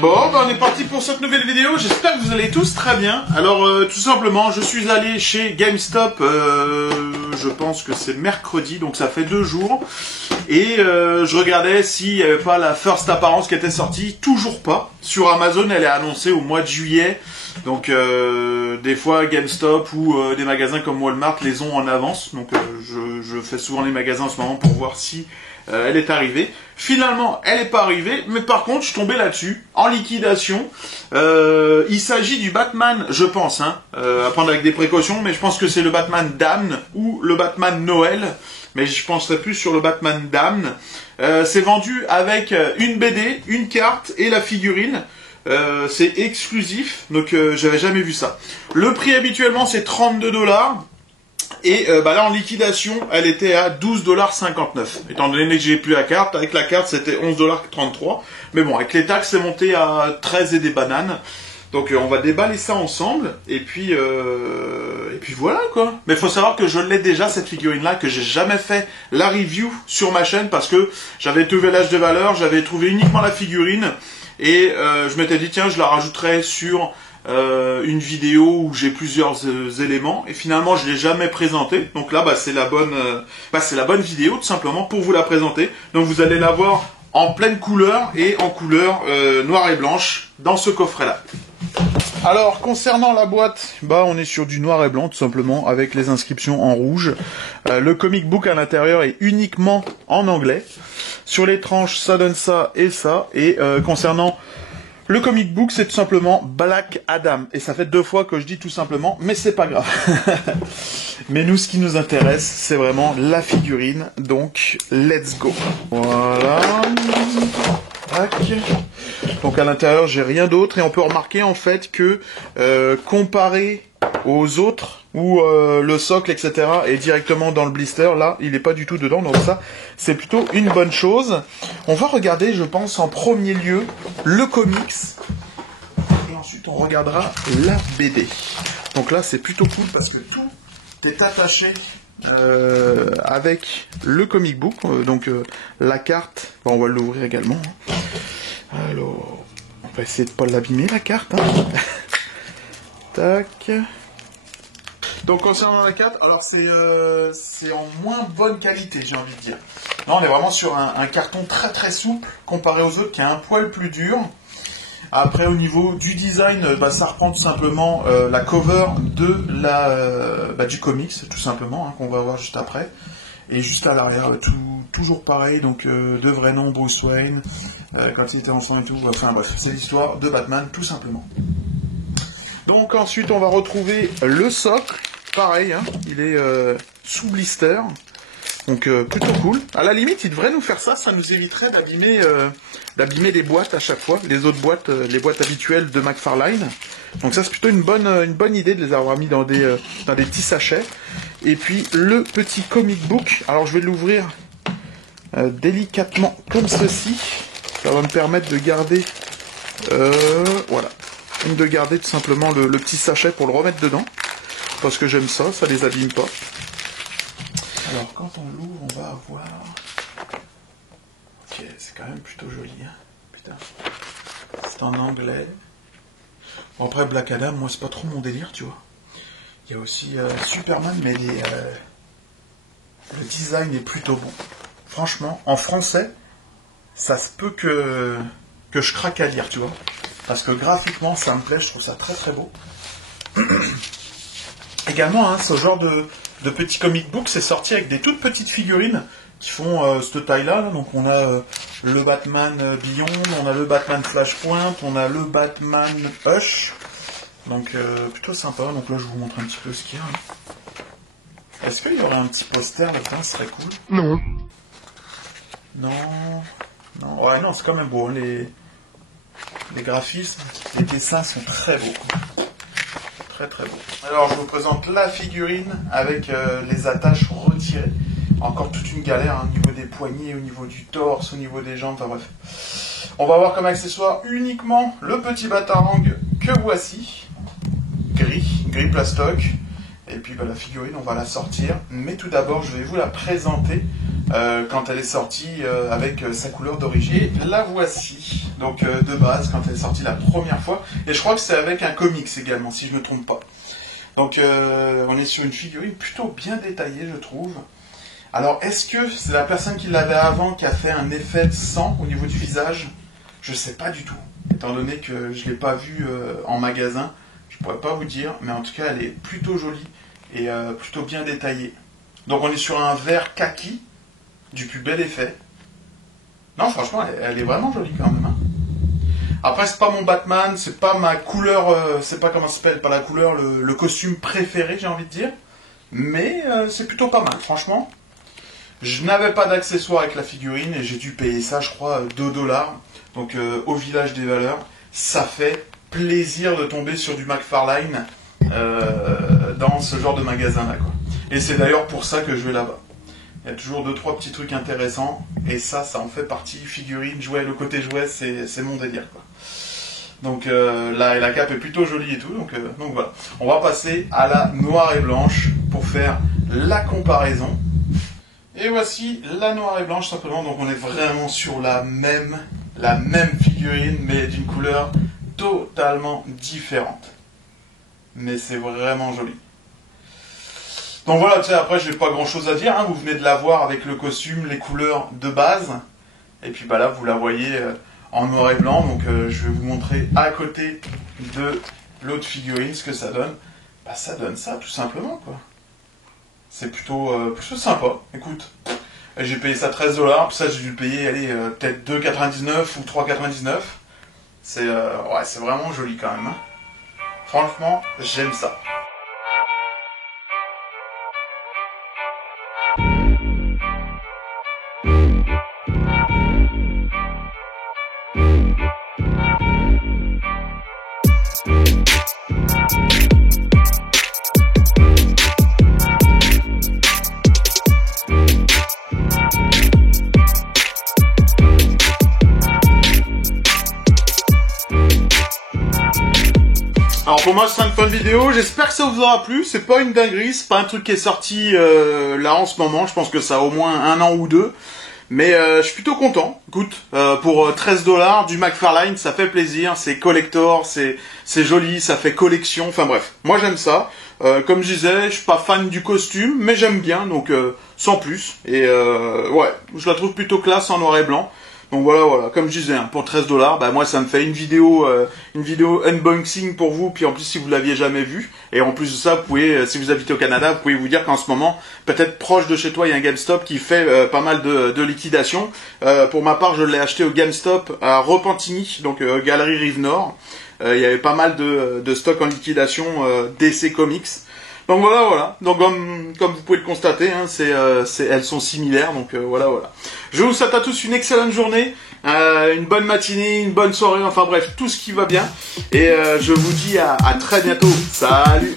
Bon, bah on est parti pour cette nouvelle vidéo, j'espère que vous allez tous très bien. Alors tout simplement, je suis allé chez GameStop, je pense que c'est mercredi, donc ça fait 2 jours. Et je regardais s'il n'y avait pas la First Apparence qui était sortie, toujours pas. Sur Amazon, elle est annoncée au mois de juillet. Donc des fois GameStop ou des magasins comme Walmart les ont en avance. Donc je fais souvent les magasins en ce moment pour voir si elle est arrivée. Finalement, elle n'est pas arrivée, mais par contre, je suis tombé là-dessus, en liquidation. Il s'agit du Batman, je pense, à prendre avec des précautions, mais je pense que c'est le Batman Damned ou le Batman Noël, mais je penserais plus sur le Batman Damned. C'est vendu avec une BD, une carte et la figurine. C'est exclusif, donc j'avais jamais vu ça. Le prix habituellement, c'est 32 $. Et là en liquidation, elle était à 12,59 $. Étant donné que j'ai plus la carte, avec la carte c'était 11,33 $. Mais bon, avec les taxes, c'est monté à 13 et des bananes. Donc on va déballer ça ensemble. Et puis voilà quoi. Mais il faut savoir que je l'ai déjà cette figurine là, que j'ai jamais fait la review sur ma chaîne parce que j'avais trouvé l'âge de valeur, j'avais trouvé uniquement la figurine. Et je m'étais dit tiens, je la rajouterai sur une vidéo où j'ai plusieurs éléments et finalement je l'ai jamais présenté. Donc là c'est la bonne vidéo tout simplement pour vous la présenter. Donc vous allez la voir en pleine couleur et en couleur noire et blanche dans ce coffret là. Alors concernant la boîte, on est sur du noir et blanc tout simplement avec les inscriptions en rouge. Le comic book à l'intérieur est uniquement en anglais. Sur les tranches ça donne ça et ça. Et concernant le comic book, c'est tout simplement Black Adam. Et ça fait 2 fois que je dis tout simplement, mais c'est pas grave. Mais nous, ce qui nous intéresse, c'est vraiment la figurine. Donc, let's go. Voilà. Tac. Donc à l'intérieur, j'ai rien d'autre. Et on peut remarquer en fait que, comparé aux autres, où le socle, etc. est directement dans le blister, là, il n'est pas du tout dedans. Donc ça, c'est plutôt une bonne chose. On va regarder, je pense, en premier lieu, le comics. Et ensuite, on regardera la BD. Donc là, c'est plutôt cool parce que tout est attaché avec le comic book. Donc la carte, on va l'ouvrir également. Alors, on va essayer de ne pas l'abîmer, la carte. Tac. Donc concernant la carte, alors c'est en moins bonne qualité, j'ai envie de dire. Là, on est vraiment sur un carton très très souple comparé aux autres qui a un poil plus dur. Après au niveau du design, ça reprend tout simplement la cover de du comics, tout simplement, qu'on va voir juste après. Et juste à l'arrière, toujours pareil, donc de vrais noms, Bruce Wayne, quand il était enfant et tout, enfin bref, c'est l'histoire de Batman, tout simplement. Donc ensuite on va retrouver le socle, pareil, il est sous blister, donc plutôt cool. À la limite il devrait nous faire ça, ça nous éviterait d'abîmer les boîtes à chaque fois, les autres boîtes, les boîtes habituelles de McFarlane. Donc ça c'est plutôt une bonne idée de les avoir mis dans des petits sachets. Et puis le petit comic book, alors je vais l'ouvrir délicatement comme ceci, ça va me permettre de garder, voilà. De garder tout simplement le petit sachet pour le remettre dedans, parce que j'aime ça, ça les abîme pas. Alors quand on l'ouvre, on va avoir... Ok, c'est quand même plutôt joli, putain. C'est en anglais. Bon, après Black Adam, moi c'est pas trop mon délire, tu vois. Il y a aussi Superman, mais le design est plutôt bon. Franchement, en français, ça se peut que je craque à lire, tu vois. Parce que graphiquement, ça me plaît, je trouve ça très très beau. Également, ce genre de petit comic book, c'est sorti avec des toutes petites figurines qui font cette taille-là. Donc on a le Batman Beyond, on a le Batman Flashpoint, on a le Batman Hush. Donc plutôt sympa. Donc là, je vous montre un petit peu ce qu'il y a. Est-ce qu'il y aurait un petit poster là-dedans, ce serait cool? Non. Non. Ouais, non, c'est quand même beau. Les graphismes, les dessins sont très beaux. Très très beaux. Alors je vous présente la figurine avec les attaches retirées. Encore toute une galère au niveau des poignets, au niveau du torse, au niveau des jambes, enfin bref. On va avoir comme accessoire uniquement le petit batarang que voici. Gris plastoc. Et puis la figurine, on va la sortir. Mais tout d'abord, je vais vous la présenter quand elle est sortie avec sa couleur d'origine. Et la voici, donc de base, quand elle est sortie la première fois. Et je crois que c'est avec un comics également, si je ne me trompe pas. Donc on est sur une figurine plutôt bien détaillée, je trouve. Alors est-ce que c'est la personne qui l'avait avant qui a fait un effet de sang au niveau du visage? Je sais pas du tout, étant donné que je ne l'ai pas vue en magasin. Je pourrais pas vous dire, mais en tout cas elle est plutôt jolie et plutôt bien détaillée. Donc on est sur un vert kaki, du plus bel effet. Non, franchement, elle est vraiment jolie quand même. Hein. Après, c'est pas mon Batman, c'est pas ma couleur, c'est pas comment ça s'appelle, pas la couleur, le costume préféré, j'ai envie de dire. Mais c'est plutôt pas mal, franchement. Je n'avais pas d'accessoires avec la figurine et j'ai dû payer ça, je crois, $2. Donc au village des valeurs, ça fait plaisir de tomber sur du McFarlane dans ce genre de magasin-là, quoi. Et c'est d'ailleurs pour ça que je vais là-bas. Il y a toujours 2-3 petits trucs intéressants, et ça en fait partie. Figurine, jouet, le côté jouet, c'est mon délire, quoi. Donc la cape est plutôt jolie et tout, donc voilà. On va passer à la noire et blanche pour faire la comparaison. Et voici la noire et blanche simplement, donc on est vraiment sur la même figurine, mais d'une couleur totalement différente. Mais c'est vraiment joli. Donc voilà, tu sais, après j'ai pas grand chose à dire, hein. Vous venez de la voir avec le costume, les couleurs de base. Et puis bah là vous la voyez en noir et blanc, donc je vais vous montrer à côté de l'autre figurine ce que ça donne. Bah ça donne ça tout simplement, quoi. C'est plutôt sympa, écoute. J'ai payé ça $13, puis ça j'ai dû le payer, allez, peut-être $2,99 ou $3,99. C'est ouais, c'est vraiment joli quand même. Hein. Franchement, j'aime ça. Alors pour moi c'est une fin de vidéo, j'espère que ça vous aura plu, c'est pas une dinguerie, c'est pas un truc qui est sorti là en ce moment, je pense que ça a au moins 1 an ou 2, mais je suis plutôt content. Écoute, pour $13 du McFarlane, ça fait plaisir, c'est collector, c'est joli, ça fait collection, enfin bref, moi j'aime ça. Comme je disais, je suis pas fan du costume, mais j'aime bien, donc sans plus, et ouais, je la trouve plutôt classe en noir et blanc. Donc voilà, comme je disais, hein, pour $13, bah moi ça me fait une vidéo unboxing pour vous, puis en plus si vous l'aviez jamais vu, et en plus de ça, vous pouvez, si vous habitez au Canada, vous pouvez vous dire qu'en ce moment, peut-être proche de chez toi, il y a un GameStop qui fait pas mal de liquidations. Pour ma part, je l'ai acheté au GameStop à Repentigny, donc Galerie Rive-Nord. Il y avait pas mal de stocks en liquidation DC Comics. Donc voilà. Donc comme vous pouvez le constater, hein, elles sont similaires. Donc voilà. Je vous souhaite à tous une excellente journée, une bonne matinée, une bonne soirée. Enfin bref, tout ce qui va bien. Et je vous dis à très bientôt. Salut.